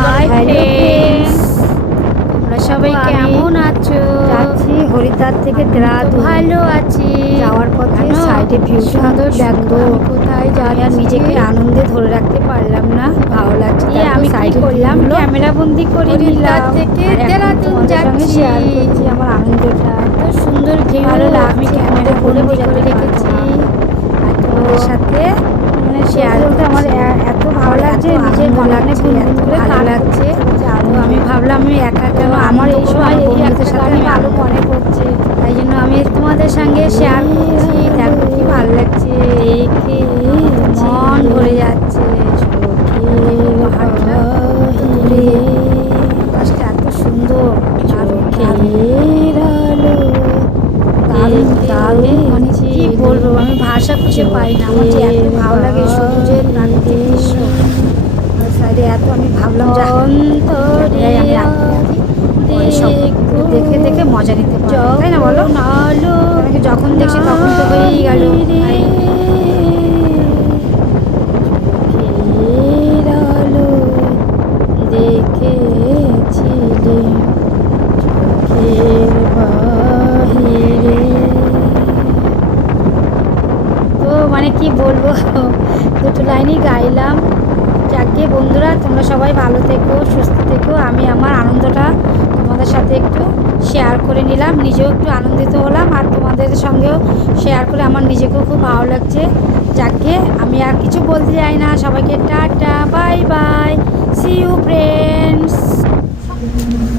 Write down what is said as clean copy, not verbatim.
Hi hello friends, friends, তোমরা সবাই আমি কেমন আছো? যাচ্ছি হরিদ্বার থেকে আমি তো দেরাদুন। ভালো আছি। যাওয়ার পথে জানো, সাইডে কি ভিউটা সুন্দর দেখো সুন্দর। আমি কোথায় আমি আর যাচ্ছি। নিজেকে আনন্দে ধরে রাখতে পারলাম না, ভালো লাগছে। দিয়ে দেখো আমি কি সাইডের করলাম, ভিউগুলো ক্যামেরা বন্দি করে হরিদ্বার নিলাম। থেকে আর এখন দেরাদুন তোমাদের সঙ্গে যাচ্ছি। শেয়ার করছি আমার আনন্দটা। এত সুন্দর ভিউ, ভালো আমি লাগছে, ক্যামেরা তোমাদের বলে বন্দি বোঝাতে করে পারবো রেখেছি। না। আর তোমাদের সাথে মানে শেয়ার সত্যি বলতে আমার করছি। এত ভালো আমার লাগছে, এত নিজের আনন্দ মনে মনে লাগছে, গুনগুন এত করে ভালো গান লাগছে। করতে করতে তো আনন্দ। আমি ভাবলাম আমি একা তো কেন আমার আনন্দ এই করবো, সময় আমার এই বন্ধুদের একটা সাথে গানই আমি ভালো আনন্দ মনে করবো। পড়ছে। তাই জন্য আমি তোমাদের সঙ্গে শেয়ার করছি। দেখো কি ভালো লাগছে, দেখে আমার তো মন ভরে যাচ্ছে। দেখো পাহাড়টা কত দূরে, আকাশটা এত সুন্দর, দারুণ দারুণ দারুণ দারুণ। মানে কি বলবো, আমি ভাষা খুঁজে পাই না। আমার যে এত ভালো লাগে সবুজের প্রাকৃতিক দৃশ্য। আর সাইডে এত, আমি ভাবলাম যা ক্যামেরায় আমি রাখি রাখি, পরে সব দেখে দেখে মজা নিতে পারবো, তাই না বলো? যখন আলো আমাকে যখন দেখছি তখন তো হয়েই গেল। তাই চোখের আলো দেখেছিলে চোখের বাহিরে। তো মানে কি বলবো, দুটো লাইনই গাইলাম। যাকে বন্ধুরা, তোমরা সবাই ভালো থেকো, সুস্থ থেকো। আমি আমার আনন্দটা তোমাদের সাথে একটু শেয়ার করে নিলাম, নিজেও একটু আনন্দিত হলাম, আর তোমাদের সঙ্গেও শেয়ার করে আমার নিজেকেও খুব ভালো লাগছে। যাকে আমি আর কিছু বলতে চাই না, সবাইকে tata, bye bye, see you friends.